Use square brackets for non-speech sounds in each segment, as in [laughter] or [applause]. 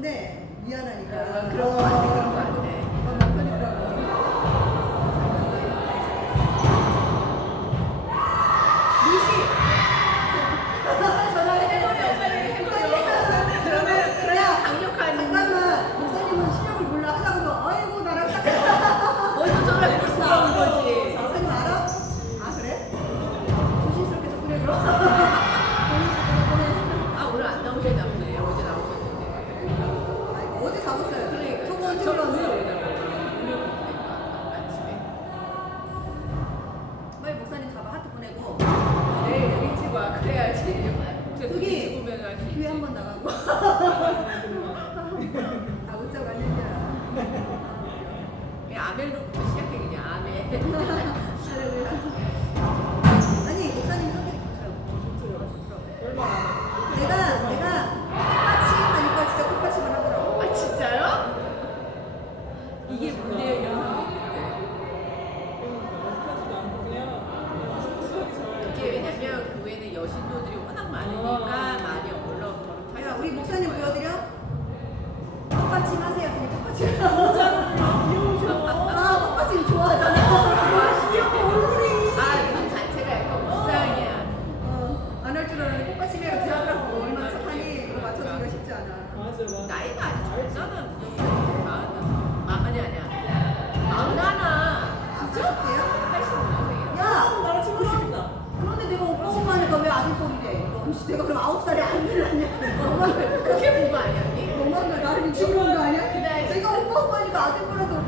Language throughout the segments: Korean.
건데 미안하니까 아, 그런 거 그런 거 잡았어요. 클릭. 저거 들어가세요. 빨리 목사님 잡아 하트 보내고. 내일 여기 찍어 와. 그래야지. 저기 그게 보면 알수 교회 한번 나가고. 다 웃자고 하는 줄 알아. 아멜로부터 시작해 그냥 아멜. 잠시 내가 그럼 아홉 살에 안 일어났냐? 도망을 그렇게 본거 아니야? 언니? 도망을 나를 미친 거 아니야? 그날 내가 오빠 오빠니까 아들 보라고.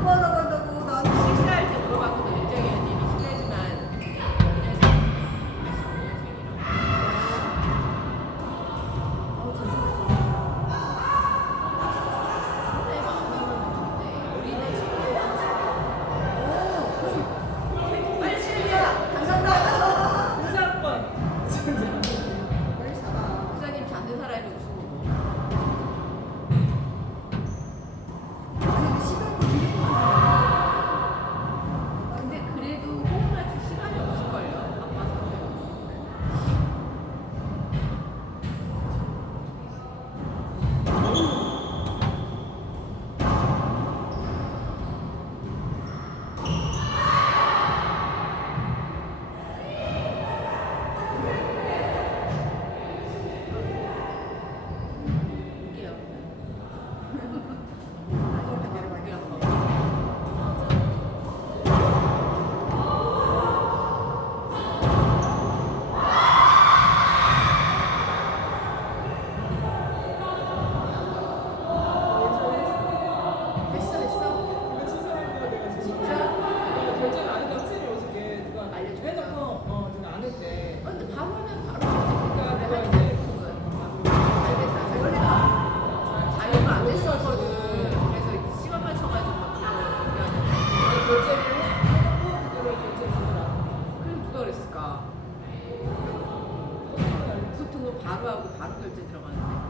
바로하고 그 바로 결제 들어가는데.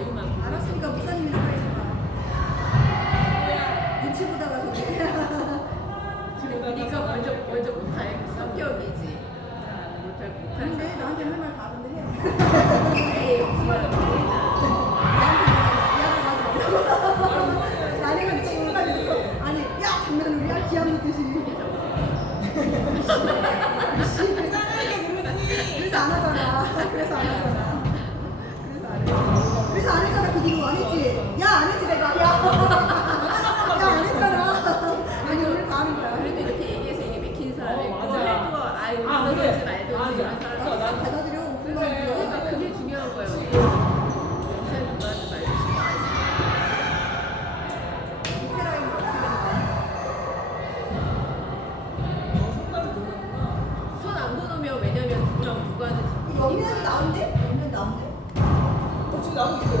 자유만. 알았으니까 목사님이랑 빨리 가. 눈치 보다가 소개. 네가 먼저 먼저 못해. 성격이지. 아, 못할 못할. 근데 나한테 할 말 다 하는데 해. [laughs] 에이, 이미 나온대? 있어요.